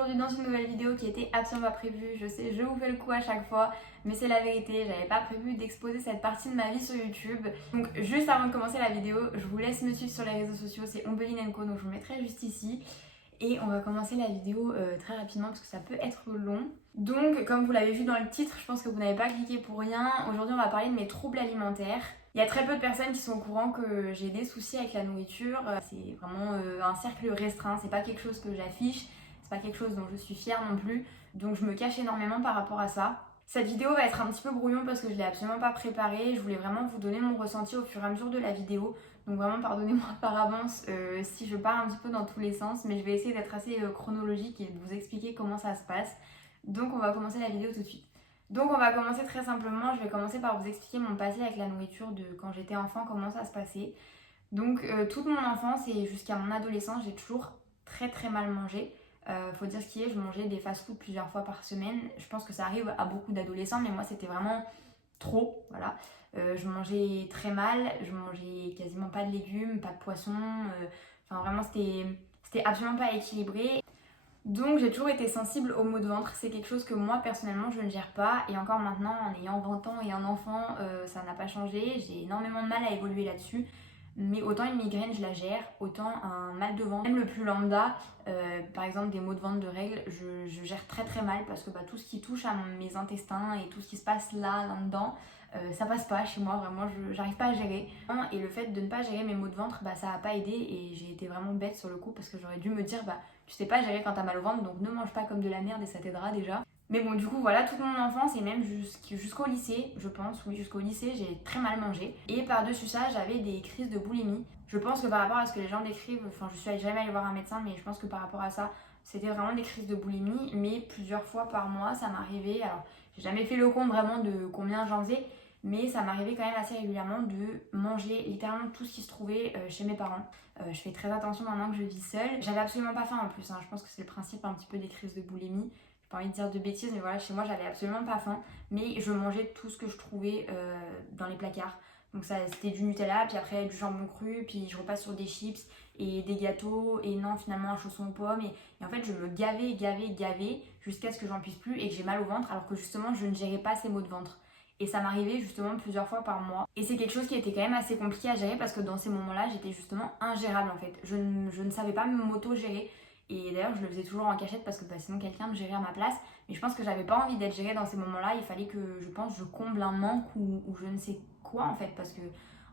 aujourd'hui dans une nouvelle vidéo qui était absolument pas prévue. Je sais, je vous fais le coup à chaque fois, mais c'est la vérité, j'avais pas prévu d'exposer cette partie de ma vie sur YouTube. Donc juste avant de commencer la vidéo, je vous laisse me suivre sur les réseaux sociaux, c'est Ombeline & Co, donc je vous mettrai juste ici. Et on va commencer la vidéo très rapidement parce que ça peut être long. Donc comme vous l'avez vu dans le titre, je pense que vous n'avez pas cliqué pour rien. Aujourd'hui on va parler de mes troubles alimentaires. Il y a très peu de personnes qui sont au courant que j'ai des soucis avec la nourriture. C'est vraiment un cercle restreint, c'est pas quelque chose que j'affiche, c'est pas quelque chose dont je suis fière non plus. Donc je me cache énormément par rapport à ça. Cette vidéo va être un petit peu brouillon parce que je l'ai absolument pas préparée. Je voulais vraiment vous donner mon ressenti au fur et à mesure de la vidéo. Donc vraiment pardonnez-moi par avance si je pars un petit peu dans tous les sens, mais je vais essayer d'être assez chronologique et de vous expliquer comment ça se passe. Donc on va commencer la vidéo tout de suite. Donc on va commencer très simplement, je vais commencer par vous expliquer mon passé avec la nourriture de quand j'étais enfant, comment ça se passait. Donc toute mon enfance et jusqu'à mon adolescence, j'ai toujours très mal mangé. Faut dire ce qui est, je mangeais des fast-food plusieurs fois par semaine. Je pense que ça arrive à beaucoup d'adolescents, mais moi c'était vraiment trop, voilà. Je mangeais très mal, je mangeais quasiment pas de légumes, pas de poisson. Enfin vraiment c'était absolument pas équilibré. Donc j'ai toujours été sensible aux maux de ventre, c'est quelque chose que moi personnellement je ne gère pas et encore maintenant en ayant 20 ans et un enfant ça n'a pas changé, j'ai énormément de mal à évoluer là-dessus. Mais autant une migraine je la gère, autant un mal de ventre, même le plus lambda, par exemple des maux de ventre de règles, je gère très mal parce que tout ce qui touche à mes intestins et tout ce qui se passe là-dedans, ça passe pas chez moi, vraiment j'arrive pas à gérer. Et le fait de ne pas gérer mes maux de ventre, ça a pas aidé et j'ai été vraiment bête sur le coup parce que j'aurais dû me dire tu sais pas gérer quand t'as mal au ventre, donc ne mange pas comme de la merde et ça t'aidera déjà. Mais bon, du coup, voilà, toute mon enfance et même jusqu'au lycée, je pense, oui, jusqu'au lycée, j'ai très mal mangé. Et par-dessus ça, j'avais des crises de boulimie. Je pense que par rapport à ce que les gens décrivent, enfin, je suis jamais allée voir un médecin, mais je pense que par rapport à ça, c'était vraiment des crises de boulimie, mais plusieurs fois par mois, ça m'arrivait. Alors, j'ai jamais fait le compte vraiment de combien j'en faisais, mais ça m'arrivait quand même assez régulièrement de manger littéralement tout ce qui se trouvait chez mes parents. Je fais très attention maintenant que je vis seule. J'avais absolument pas faim en plus, je pense que c'est le principe un petit peu des crises de boulimie. J'ai pas envie de dire de bêtises, mais voilà, chez moi j'avais absolument pas faim, mais je mangeais tout ce que je trouvais dans les placards. Donc ça c'était du Nutella, puis après du jambon cru, puis je repasse sur des chips et des gâteaux, et non finalement un chausson aux pommes, et en fait je me gavais jusqu'à ce que j'en puisse plus et que j'ai mal au ventre, alors que justement je ne gérais pas ces maux de ventre. Et ça m'arrivait justement plusieurs fois par mois. Et c'est quelque chose qui était quand même assez compliqué à gérer parce que dans ces moments-là, j'étais justement ingérable en fait. Je ne savais pas m'auto-gérer. Et d'ailleurs, je le faisais toujours en cachette parce que sinon quelqu'un me gérait à ma place. Mais je pense que j'avais pas envie d'être gérée dans ces moments-là. Il fallait que, je comble un manque ou je ne sais quoi en fait. Parce que,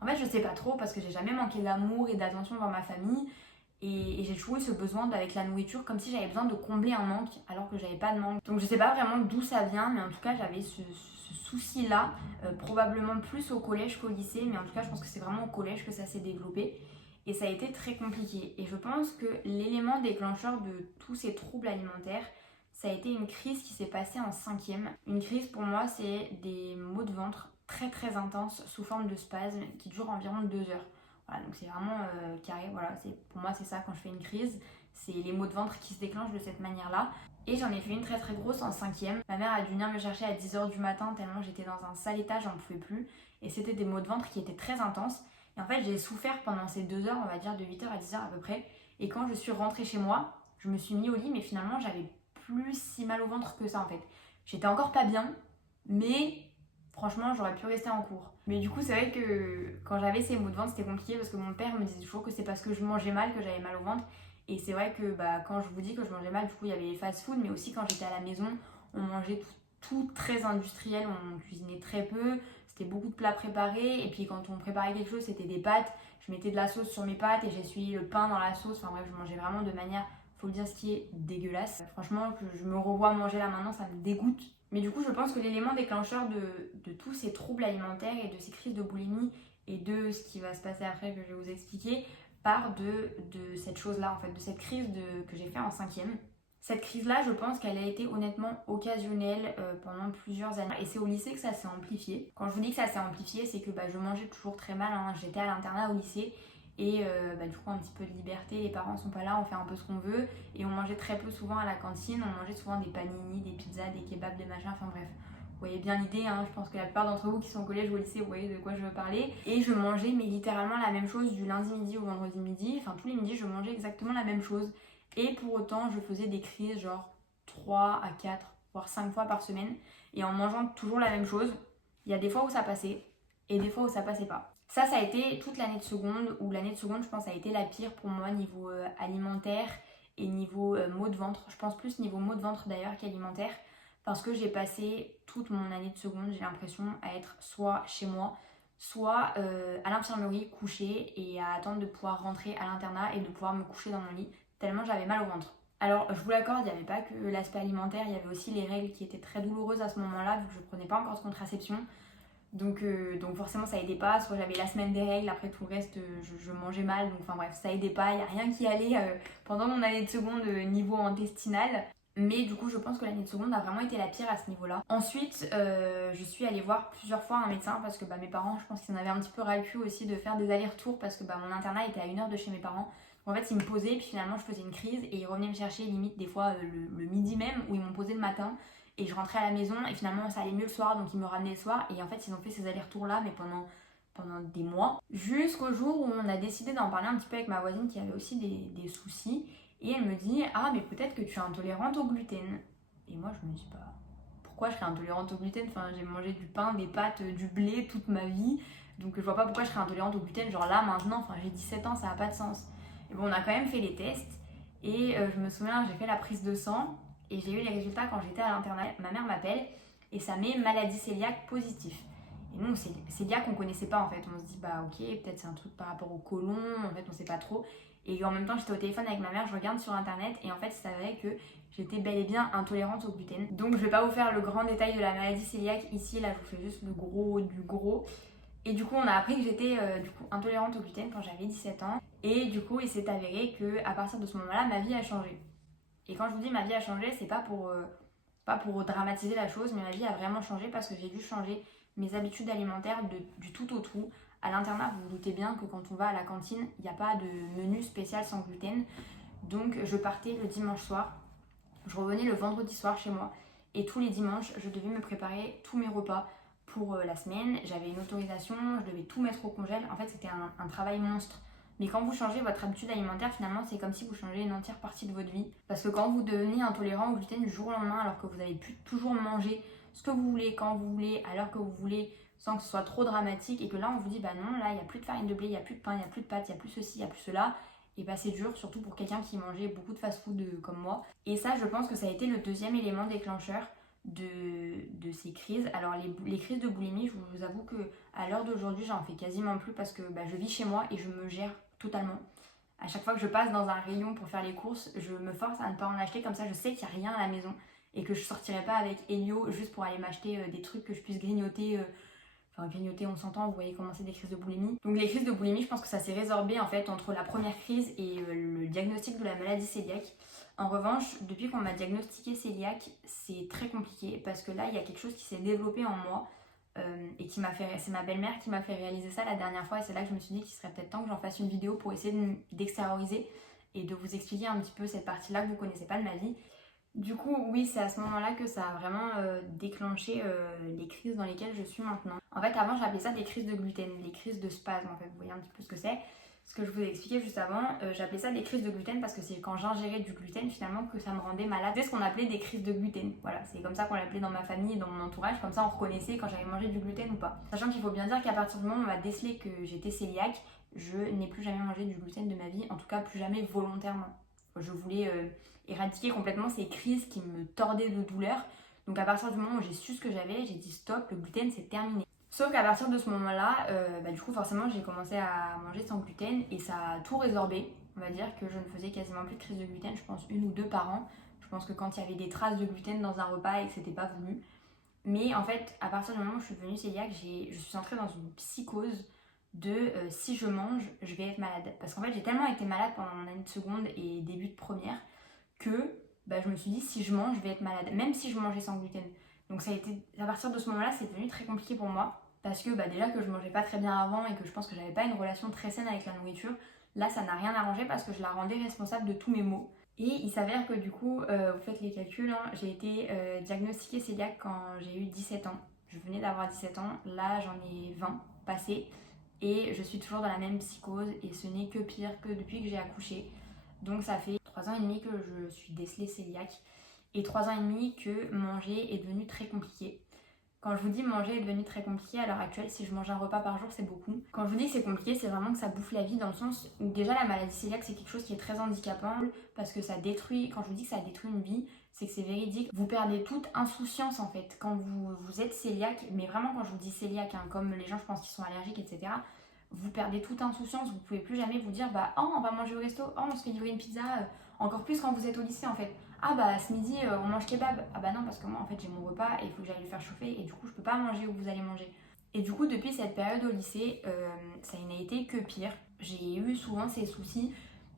en fait, je sais pas trop parce que j'ai jamais manqué d'amour et d'attention dans ma famille. Et j'ai toujours eu ce besoin avec la nourriture, comme si j'avais besoin de combler un manque alors que j'avais pas de manque. Donc je sais pas vraiment d'où ça vient, mais en tout cas j'avais ce souci-là, probablement plus au collège qu'au lycée, mais en tout cas je pense que c'est vraiment au collège que ça s'est développé. Et ça a été très compliqué. Et je pense que l'élément déclencheur de tous ces troubles alimentaires, ça a été une crise qui s'est passée en 5e. Une crise pour moi, c'est des maux de ventre très intenses sous forme de spasmes qui durent environ 2 heures. Voilà, donc c'est vraiment carré, voilà, pour moi c'est ça quand je fais une crise, c'est les maux de ventre qui se déclenchent de cette manière-là. Et j'en ai fait une très grosse en 5e. Ma mère a dû venir me chercher à 10h du matin tellement j'étais dans un sale état, j'en pouvais plus. Et c'était des maux de ventre qui étaient très intenses. Et en fait j'ai souffert pendant ces 2 heures, on va dire de 8h à 10h à peu près. Et quand je suis rentrée chez moi, je me suis mis au lit, mais finalement j'avais plus si mal au ventre que ça en fait. J'étais encore pas bien, mais franchement, j'aurais pu rester en cours. Mais du coup, c'est vrai que quand j'avais ces maux de ventre, c'était compliqué parce que mon père me disait toujours que c'est parce que je mangeais mal que j'avais mal au ventre. Et c'est vrai que quand je vous dis que je mangeais mal, du coup, il y avait les fast-food, mais aussi quand j'étais à la maison, on mangeait tout très industriel, on cuisinait très peu, c'était beaucoup de plats préparés. Et puis quand on préparait quelque chose, c'était des pâtes. Je mettais de la sauce sur mes pâtes et j'essuyais le pain dans la sauce. Enfin bref, je mangeais vraiment de manière, faut le dire, ce qui est dégueulasse. Franchement, que je me revois manger là maintenant, ça me dégoûte. Mais du coup, je pense que l'élément déclencheur de tous ces troubles alimentaires et de ces crises de boulimie et de ce qui va se passer après que je vais vous expliquer part de cette chose-là, en fait, de cette crise que j'ai fait en 5e. Cette crise-là, je pense qu'elle a été honnêtement occasionnelle pendant plusieurs années. Et c'est au lycée que ça s'est amplifié. Quand je vous dis que ça s'est amplifié, c'est que je mangeais toujours très mal. J'étais à l'internat au lycée. Et du coup, un petit peu de liberté, les parents sont pas là, on fait un peu ce qu'on veut. Et on mangeait très peu souvent à la cantine, on mangeait souvent des panini, des pizzas, des kebabs, des machins, enfin bref. Vous voyez bien l'idée, je pense que la plupart d'entre vous qui sont au collège ou au lycée, vous voyez de quoi je veux parler. Et je mangeais mais littéralement la même chose du lundi midi au vendredi midi. Enfin tous les midis, je mangeais exactement la même chose. Et pour autant, je faisais des crises genre 3 à 4, voire 5 fois par semaine et en mangeant toujours la même chose. Il y a des fois où ça passait et des fois où ça passait pas. Ça a été toute l'année de seconde, où l'année de seconde, je pense, a été la pire pour moi niveau alimentaire et niveau maux de ventre. Je pense plus niveau maux de ventre d'ailleurs qu'alimentaire, parce que j'ai passé toute mon année de seconde, j'ai l'impression, à être soit chez moi, soit à l'infirmerie couchée et à attendre de pouvoir rentrer à l'internat et de pouvoir me coucher dans mon lit, tellement j'avais mal au ventre. Alors je vous l'accorde, il n'y avait pas que l'aspect alimentaire, il y avait aussi les règles qui étaient très douloureuses à ce moment-là, vu que je ne prenais pas encore de contraception. Donc forcément ça aidait pas, soit j'avais la semaine des règles, après tout le reste je mangeais mal, donc enfin bref ça aidait pas, il n'y a rien qui allait pendant mon année de seconde niveau intestinal. Mais du coup je pense que l'année de seconde a vraiment été la pire à ce niveau là. Ensuite je suis allée voir plusieurs fois un médecin parce que mes parents, je pense qu'ils en avaient un petit peu ras le cul aussi de faire des allers-retours parce que mon internat était à 1 heure de chez mes parents. Donc en fait ils me posaient puis finalement je faisais une crise et ils revenaient me chercher limite des fois le midi même, où ils m'ont posé le matin. Et je rentrais à la maison et finalement ça allait mieux le soir, donc ils me ramenaient le soir. Et en fait ils ont fait ces allers-retours là mais pendant des mois. Jusqu'au jour où on a décidé d'en parler un petit peu avec ma voisine qui avait aussi des soucis. Et elle me dit ah mais peut-être que tu es intolérante au gluten. Et moi je me dis pas pourquoi je serais intolérante au gluten, enfin j'ai mangé du pain, des pâtes, du blé toute ma vie. Donc je vois pas pourquoi je serais intolérante au gluten, genre là maintenant, enfin j'ai 17 ans, ça a pas de sens. Et bon on a quand même fait les tests et je me souviens j'ai fait la prise de sang. Et j'ai eu les résultats quand j'étais à l'internat. Ma mère m'appelle et ça met maladie cœliaque positif. Et nous, cœliaque, on connaissait pas en fait. On se dit, ok, peut-être c'est un truc par rapport au côlon, en fait, on sait pas trop. Et en même temps, j'étais au téléphone avec ma mère, je regarde sur internet et en fait, c'est avéré que j'étais bel et bien intolérante au gluten. Donc, je vais pas vous faire le grand détail de la maladie cœliaque ici, là, je vous fais juste le gros du gros. Et du coup, on a appris que j'étais intolérante au gluten quand j'avais 17 ans. Et du coup, il s'est avéré qu'à partir de ce moment-là, ma vie a changé. Et quand je vous dis ma vie a changé, c'est pas pour dramatiser la chose, mais ma vie a vraiment changé parce que j'ai dû changer mes habitudes alimentaires du tout au tout. À l'internat, vous vous doutez bien que quand on va à la cantine, il n'y a pas de menu spécial sans gluten. Donc je partais le dimanche soir, je revenais le vendredi soir chez moi et tous les dimanches, je devais me préparer tous mes repas pour la semaine. J'avais une autorisation, je devais tout mettre au congèle. En fait, c'était un travail monstre. Mais quand vous changez votre habitude alimentaire, finalement, c'est comme si vous changez une entière partie de votre vie. Parce que quand vous devenez intolérant au gluten du jour au lendemain, alors que vous avez pu toujours manger ce que vous voulez, quand vous voulez, à l'heure que vous voulez, sans que ce soit trop dramatique, et que là, on vous dit, non, là, il n'y a plus de farine de blé, il n'y a plus de pain, il n'y a plus de pâtes, il n'y a plus ceci, il n'y a plus cela. Et c'est dur, surtout pour quelqu'un qui mangeait beaucoup de fast-food comme moi. Et ça, je pense que ça a été le deuxième élément déclencheur de ces crises. Alors les crises de boulimie, je vous avoue que à l'heure d'aujourd'hui, j'en fais quasiment plus parce que je vis chez moi et je me gère totalement. À chaque fois que je passe dans un rayon pour faire les courses, je me force à ne pas en acheter, comme ça je sais qu'il n'y a rien à la maison et que je sortirai pas avec Elio juste pour aller m'acheter des trucs que je puisse grignoter. Enfin, grignoter, on s'entend, vous voyez comment c'est des crises de boulimie. Donc les crises de boulimie, je pense que ça s'est résorbé en fait entre la première crise et le diagnostic de la maladie cœliaque. En revanche, depuis qu'on m'a diagnostiqué cœliaque, c'est très compliqué parce que là, il y a quelque chose qui s'est développé en moi et c'est ma belle-mère qui m'a fait réaliser ça la dernière fois et c'est là que je me suis dit qu'il serait peut-être temps que j'en fasse une vidéo pour essayer d'extérioriser et de vous expliquer un petit peu cette partie-là que vous connaissez pas de ma vie. Du coup, oui, c'est à ce moment-là que ça a vraiment déclenché les crises dans lesquelles je suis maintenant. En fait, avant, j'appelais ça des crises de gluten, des crises de spasme, en fait. Vous voyez un petit peu ce que c'est. Ce que je vous ai expliqué juste avant, j'appelais ça des crises de gluten parce que c'est quand j'ingérais du gluten, finalement, que ça me rendait malade. C'est ce qu'on appelait des crises de gluten. Voilà, c'est comme ça qu'on l'appelait dans ma famille et dans mon entourage. Comme ça, on reconnaissait quand j'avais mangé du gluten ou pas. Sachant qu'il faut bien dire qu'à partir du moment où on m'a décelé que j'étais cœliaque, je n'ai plus jamais mangé du gluten de ma vie, en tout cas plus jamais volontairement. Je voulais éradiquer complètement ces crises qui me tordaient de douleur. Donc à partir du moment où j'ai su ce que j'avais, j'ai dit stop, le gluten c'est terminé. Sauf qu'à partir de ce moment-là, du coup forcément j'ai commencé à manger sans gluten et ça a tout résorbé. On va dire que je ne faisais quasiment plus de crise de gluten, je pense 1 ou 2 par an. Je pense que quand il y avait des traces de gluten dans un repas et que c'était pas voulu. Mais en fait, à partir du moment où je suis devenue cœliaque, je suis entrée dans une psychose de si je mange, je vais être malade. Parce qu'en fait, j'ai tellement été malade pendant mon année de seconde et début de première que je me suis dit si je mange, je vais être malade, même si je mangeais sans gluten. Donc ça a été, à partir de ce moment-là, c'est devenu très compliqué pour moi parce que déjà que je mangeais pas très bien avant et que je pense que j'avais pas une relation très saine avec la nourriture, là ça n'a rien arrangé parce que je la rendais responsable de tous mes maux. Et il s'avère que du coup, vous faites les calculs, hein, j'ai été diagnostiquée cœliaque quand j'ai eu 17 ans. Je venais d'avoir 17 ans, là j'en ai 20 passés et je suis toujours dans la même psychose et ce n'est que pire que depuis que j'ai accouché. Donc ça fait 3 ans et demi que je suis décelée cœliaque et 3 ans et demi que manger est devenu très compliqué. Quand je vous dis manger est devenu très compliqué à l'heure actuelle, si je mange un repas par jour, c'est beaucoup. Quand je vous dis que c'est compliqué, c'est vraiment que ça bouffe la vie dans le sens où déjà la maladie cœliaque, c'est quelque chose qui est très handicapant parce que ça détruit, quand je vous dis que ça détruit une vie, c'est que c'est véridique. Vous perdez toute insouciance en fait quand vous êtes cœliaque, mais vraiment quand je vous dis cœliaque, hein, comme les gens je pense qui sont allergiques, etc., vous perdez toute insouciance, vous pouvez plus jamais vous dire bah oh on va manger au resto, oh on se fait livrer une pizza, encore plus quand vous êtes au lycée en fait. Ah bah ce midi on mange kebab. Ah bah non parce que moi en fait j'ai mon repas et il faut que j'aille le faire chauffer et du coup je peux pas manger où vous allez manger. Et du coup depuis cette période au lycée, ça n'a été que pire. J'ai eu souvent ces soucis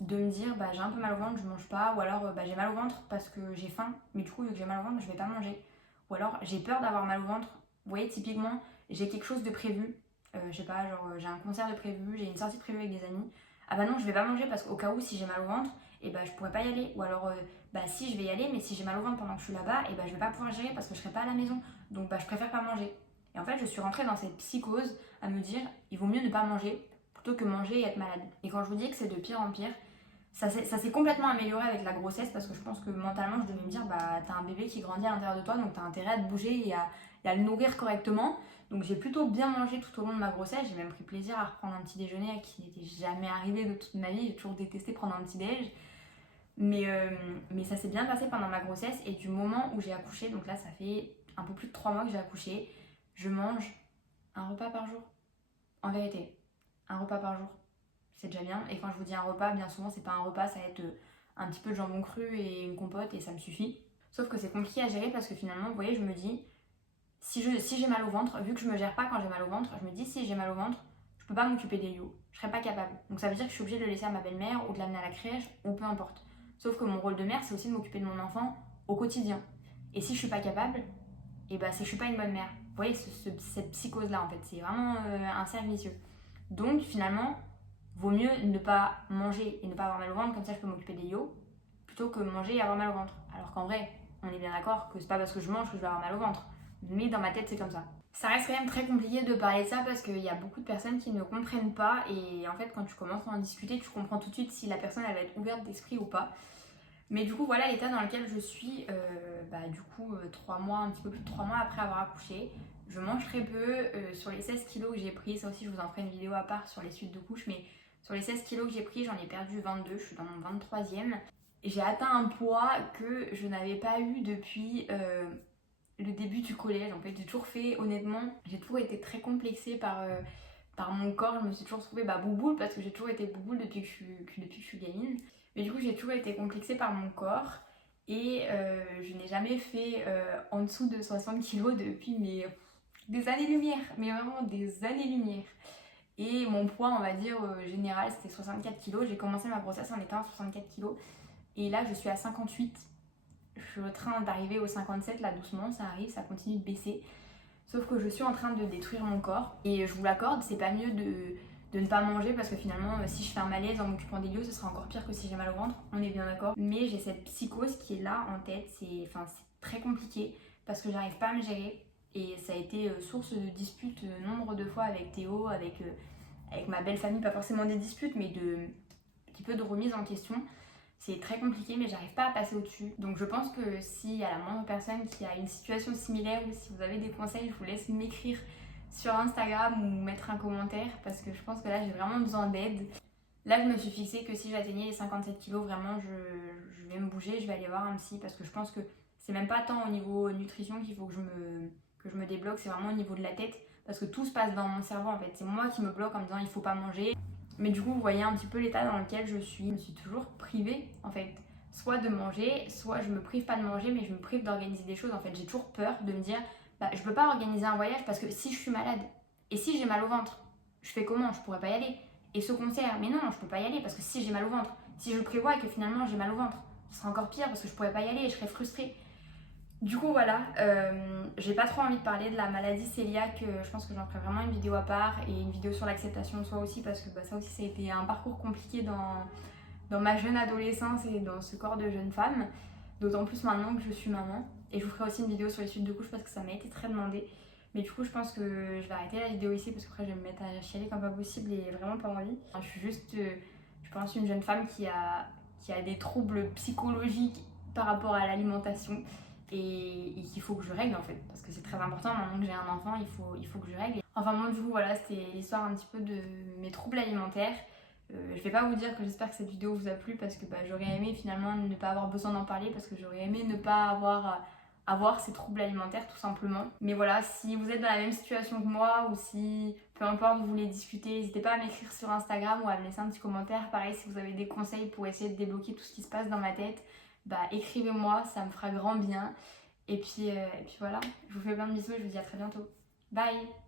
de me dire bah j'ai un peu mal au ventre, je mange pas, ou alors bah j'ai mal au ventre parce que j'ai faim, mais du coup vu que j'ai mal au ventre je vais pas manger. Ou alors j'ai peur d'avoir mal au ventre. Vous voyez typiquement j'ai quelque chose de prévu, je sais pas, genre j'ai un concert de prévu, j'ai une sortie prévue avec des amis. Ah bah non je vais pas manger parce qu'au cas où si j'ai mal au ventre, et bah je pourrais pas y aller. Ou alors bah si je vais y aller mais si j'ai mal au ventre pendant que je suis là-bas, et bah je vais pas pouvoir gérer parce que je serai pas à la maison. Donc bah je préfère pas manger. Et en fait je suis rentrée dans cette psychose à me dire il vaut mieux ne pas manger plutôt que manger et être malade. Et quand je vous dis que c'est de pire en pire, ça s'est complètement amélioré avec la grossesse parce que je pense que mentalement je devais me dire bah t'as un bébé qui grandit à l'intérieur de toi donc t'as intérêt à te bouger et à le nourrir correctement. Donc j'ai plutôt bien mangé tout au long de ma grossesse, j'ai même pris plaisir à reprendre un petit déjeuner qui n'était jamais arrivé de toute ma vie, j'ai toujours détesté prendre un petit déj. Mais ça s'est bien passé pendant ma grossesse et du moment où j'ai accouché, donc là ça fait un peu plus de 3 mois que j'ai accouché, je mange un repas par jour. En vérité, un repas par jour, c'est déjà bien. Et quand je vous dis un repas, bien souvent c'est pas un repas, ça va être un petit peu de jambon cru et une compote et ça me suffit. Sauf que c'est compliqué à gérer parce que finalement, vous voyez, je me dis, si j'ai mal au ventre, vu que je me gère pas quand j'ai mal au ventre, je me dis si j'ai mal au ventre, je peux pas m'occuper d'Elio, je serais pas capable. Donc ça veut dire que je suis obligée de le laisser à ma belle-mère ou de l'amener à la crèche ou peu importe. Sauf que mon rôle de mère, c'est aussi de m'occuper de mon enfant au quotidien. Et si je suis pas capable, et bah c'est que je suis pas une bonne mère. Vous voyez, cette psychose-là en fait, c'est vraiment un cercle vicieux. Donc finalement, vaut mieux ne pas manger et ne pas avoir mal au ventre, comme ça je peux m'occuper d'Elio, plutôt que manger et avoir mal au ventre. Alors qu'en vrai, on est bien d'accord que c'est pas parce que je mange que je vais avoir mal au ventre. Mais dans ma tête, c'est comme ça. Ça reste quand même très compliqué de parler de ça parce qu'il y a beaucoup de personnes qui ne comprennent pas et en fait quand tu commences à en discuter, tu comprends tout de suite si la personne elle va être ouverte d'esprit ou pas. Mais du coup voilà l'état dans lequel je suis, 3 mois, un petit peu plus de 3 mois après avoir accouché. Je mange très peu, sur les 16 kilos que j'ai pris, ça aussi je vous en ferai une vidéo à part sur les suites de couches, mais sur les 16 kilos que j'ai pris, j'en ai perdu 22, je suis dans mon 23e. Et j'ai atteint un poids que je n'avais pas eu depuis le début du collège. En fait, j'ai toujours fait, honnêtement, j'ai toujours été très complexée par mon corps. Je me suis toujours trouvée bouboule parce que j'ai toujours été bouboule depuis que je suis gamine. Mais du coup, j'ai toujours été complexée par mon corps et je n'ai jamais fait en dessous de 60 kilos depuis des années-lumière, mais vraiment des années-lumière. Et mon poids, on va dire, général, c'était 64 kilos. J'ai commencé ma grossesse en étant à 64 kilos. Et là, je suis à 58. Je suis en train d'arriver au 57, là, doucement, ça arrive, ça continue de baisser. Sauf que je suis en train de détruire mon corps. Et je vous l'accorde, c'est pas mieux de ne pas manger parce que finalement, si je fais un malaise en m'occupant des lieux, ce sera encore pire que si j'ai mal au ventre. On est bien d'accord. Mais j'ai cette psychose qui est là en tête. C'est très compliqué parce que j'arrive pas à me gérer. Et ça a été source de disputes nombre de fois avec Théo, avec ma belle famille. Pas forcément des disputes, mais un petit peu de remise en question. C'est très compliqué, mais j'arrive pas à passer au-dessus. Donc je pense que s'il y a la moindre personne qui a une situation similaire ou si vous avez des conseils, je vous laisse m'écrire sur Instagram ou mettre un commentaire parce que je pense que là j'ai vraiment besoin d'aide. Là je me suis fixé que si j'atteignais les 57 kilos, vraiment je vais me bouger, je vais aller voir un psy parce que je pense que c'est même pas tant au niveau nutrition qu'il faut que je me débloque, c'est vraiment au niveau de la tête parce que tout se passe dans mon cerveau en fait. C'est moi qui me bloque en me disant il faut pas manger. Mais du coup, vous voyez un petit peu l'état dans lequel je suis. Je me suis toujours privée, en fait, soit de manger, soit je me prive pas de manger, mais je me prive d'organiser des choses. En fait, j'ai toujours peur de me dire, je peux pas organiser un voyage parce que si je suis malade et si j'ai mal au ventre, je fais comment? Je pourrais pas y aller. Et ce concert, mais non, je peux pas y aller parce que si j'ai mal au ventre, si je le prévois et que finalement j'ai mal au ventre, ce sera encore pire parce que je pourrais pas y aller et je serais frustrée. Du coup voilà, j'ai pas trop envie de parler de la maladie cœliaque, je pense que j'en ferai vraiment une vidéo à part et une vidéo sur l'acceptation de soi aussi parce que ça aussi ça a été un parcours compliqué dans ma jeune adolescence et dans ce corps de jeune femme, d'autant plus maintenant que je suis maman. Et je vous ferai aussi une vidéo sur les suites de couches parce que ça m'a été très demandé. Mais du coup je pense que je vais arrêter la vidéo ici parce qu'après je vais me mettre à chialer comme pas possible et vraiment pas envie. Je suis juste, je pense, une jeune femme qui a des troubles psychologiques par rapport à l'alimentation et qu'il faut que je règle en fait, parce que c'est très important maintenant que j'ai un enfant, il faut que je règle. Enfin bon, du coup voilà, c'était l'histoire un petit peu de mes troubles alimentaires. Je vais pas vous dire que j'espère que cette vidéo vous a plu parce que j'aurais aimé finalement ne pas avoir besoin d'en parler, parce que j'aurais aimé ne pas avoir ces troubles alimentaires tout simplement. Mais voilà, si vous êtes dans la même situation que moi ou si peu importe vous voulez discuter, n'hésitez pas à m'écrire sur Instagram ou à me laisser un petit commentaire. Pareil, si vous avez des conseils pour essayer de débloquer tout ce qui se passe dans ma tête, écrivez-moi, ça me fera grand bien. Et puis voilà, je vous fais plein de bisous et je vous dis à très bientôt. Bye!